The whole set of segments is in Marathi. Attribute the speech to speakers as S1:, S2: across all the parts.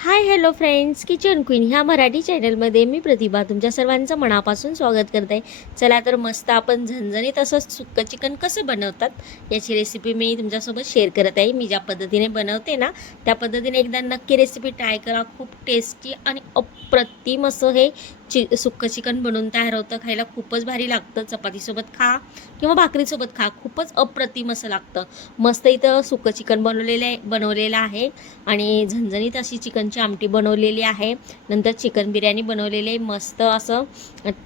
S1: Hi hello friends kitchen queen ह्या मराठी चॅनलमध्ये मी प्रतिभा तुमच्या सर्वांचं मनापासून स्वागत करते. चला तर मस्त आपण झणझणीत असं सुक्कं चिकन कसं बनवतात याची रेसिपी मी तुमच्यासोबत शेअर करत आहे. मी ज्या पद्धतीने बनवते ना त्या पद्धतीने एकदा नक्की रेसिपी ट्राय करा. खूप टेस्टी आणि अप्रतिम असं हे चि सुक्कं चिकन बनवून तयार होतं. खायला खूपच भारी लागतं. चपातीसोबत खा किंवा भाकरीसोबत खा. खूपच अप्रतिम असं लागतं. मस्त इथं सुक्कं चिकन बनवलेलं आहे बनवलेलं आहे. आणि झणझणीत अशी चिकनची आमटी बनवलेली आहे. नंतर चिकन बिर्याणी बनवलेली आहे. मस्त असं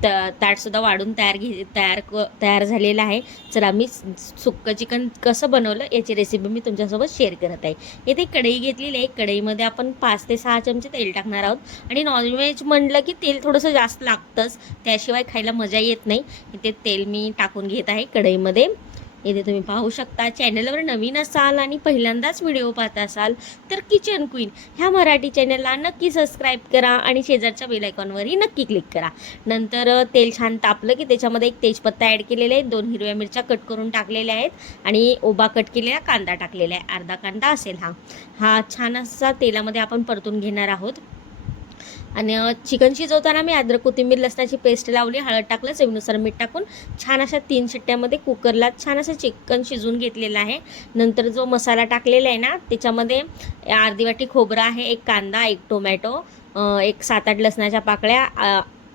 S1: त ताटसुद्धा वाढून तयार घे तयार क तयार झालेलं आहे. चला मी सुक्कं चिकन कसं बनवलं याची रेसिपी मी तुमच्यासोबत शेअर करत आहे. इथे कढई घेतलेली आहे. कढईमध्ये आपण पाच ते सहा चमचे तेल टाकणार आहोत. आणि नॉनव्हेज म्हणलं की तेल थोडंसं जास्त लागतंच. त्याशिवाय खायला मजा येत नाही. इथे तेल मी टाकून घेत आहे कढईमध्ये. इथे तुम्ही पाहू शकता चॅनलवर नवीन असाल आणि पहिल्यांदाच व्हिडिओ पाहत असाल तर किचन क्वीन ह्या मराठी चॅनलला नक्की सबस्क्राईब करा आणि शेजारच्या बेलायकॉनवरही नक्की क्लिक करा. नंतर तेल छान तापलं की त्याच्यामध्ये एक तेजपत्ता ॲड केलेला आहे दोन हिरव्या मिरच्या कट करून टाकलेल्या आहेत आणि ओबा कट केलेला कांदा टाकलेला आहे. अर्धा कांदा असेल हा. हा छान असा तेलामध्ये आपण परतून घेणार आहोत. आणि चिकन शिजवताना मी अद्रक कोथिंबीर लसणाची पेस्ट लावली हळद टाकलं चवीनुसार मीठ टाकून छान अशा तीन शिट्ट्यामध्ये कुकरला छान असं चिकन शिजवून घेतलेलं आहे. नंतर जो मसाला टाकलेला आहे ना त्याच्यामध्ये अर्धी वाटी खोबरं आहे एक कांदा एक टोमॅटो एक सात आठ लसणाच्या पाकळ्या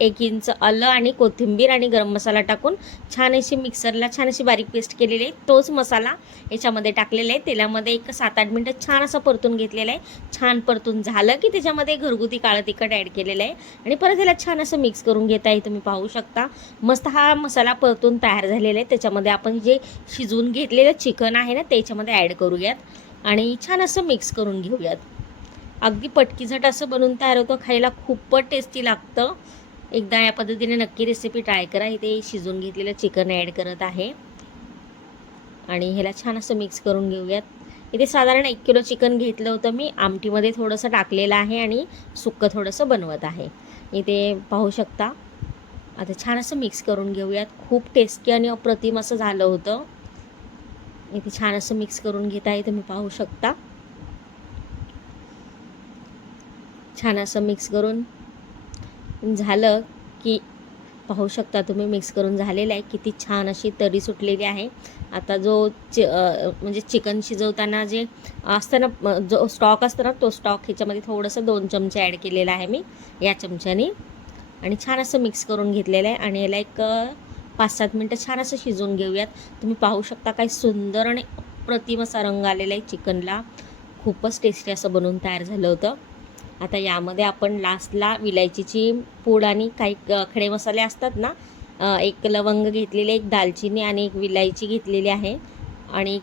S1: एक इंच आलं आणि कोथिंबीर आणि गरम मसाला टाकून छान अशी मिक्सरला छान अशी बारीक पेस्ट केलेली आहे. तोच मसाला याच्यामध्ये टाकलेला आहे. तेलामध्ये एक सात आठ मिनटं छान असं परतून घेतलेलं आहे. छान परतून झालं की त्याच्यामध्ये घरगुती काळं तिखट ॲड केलेलं आहे. आणि परत याला छान असं मिक्स करून घेता आहे तुम्ही पाहू शकता. मस्त हा मसाला परतून तयार झालेला आहे. त्याच्यामध्ये आपण जे शिजवून घेतलेलं चिकन आहे ना त्याच्यामध्ये ॲड करूयात. आणि छान असं मिक्स करून घेऊयात. अगदी पटकीझट असं बनवून तयार होतं. खायला खूपच टेस्टी लागतं. एकदा या पद्धतीने नक्की रेसिपी ट्राय करा. इथे शिजून घेतलेलं चिकन ॲड करत आहे. आणि ह्याला छान असं मिक्स करून घेऊयात. इथे साधारण एक किलो चिकन घेतलं होतं मी. आमटीमध्ये थोडंसं टाकलेलं आहे आणि सुक्कं थोडंसं बनवत आहे. इथे पाहू शकता. आता छान असं मिक्स करून घेऊयात. खूप टेस्टी आणि अप्रतिम असं झालं होतं. इथे छान असं मिक्स करून घेत आहे तुम्ही पाहू शकता. छान असं मिक्स करून झालं की पाहू शकता तुम्ही मिक्स करून झालेलं आहे. किती छान अशी तरी सुटलेली आहे. आता जो चि म्हणजे चिकन शिजवताना जे असतं ना जो स्टॉक असतो ना तो स्टॉक ह्याच्यामध्ये थोडंसं दोन चमचे ॲड केलेला आहे मी या चमच्याने. आणि छान असं मिक्स करून घेतलेलं आहे. आणि याला एक पाच सात मिनटं छान असं शिजवून घेऊयात. तुम्ही पाहू शकता काय सुंदर आणि अप्रतिम असा रंग आलेला आहे चिकनला. खूपच टेस्टी असं बनवून तयार झालं होतं. आता यामध्ये आपण लास्टला विलायचीची पूड आणि काही खडे मसाले असतात ना एक लवंग घेतलेले एक दालचिनी आणि एक विलायची घेतलेली आहे. आणि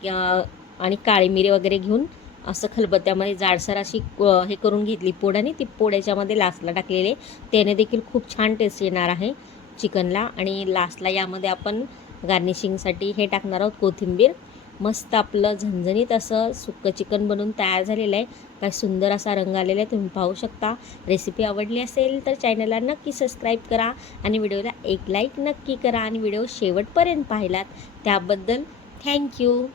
S1: आणि काळी मिरी वगैरे घेऊन असं खलबत्त्यामध्ये जाडसर अशी हे करून घेतली पोड आणि ती पोड याच्यामध्ये लास्टला टाकलेली त्याने देखील खूप छान टेस्ट येणार आहे चिकनला. आणि लास्टला यामध्ये आपण गार्निशिंगसाठी हे टाकणार आहोत कोथिंबीर. मस्त आपलं झणझणीत असं सुक्कं चिकन बनवून तयार झालेलं आहे. काय सुंदर असा रंग आलेला आहे तुम्ही पाहू शकता. रेसिपी आवडली असेल तर चॅनलला नक्की सबस्क्राईब करा आणि व्हिडिओला एक लाईक नक्की करा आणि व्हिडिओ शेवटपर्यंत पाहिलात. त्याबद्दल थँक्यू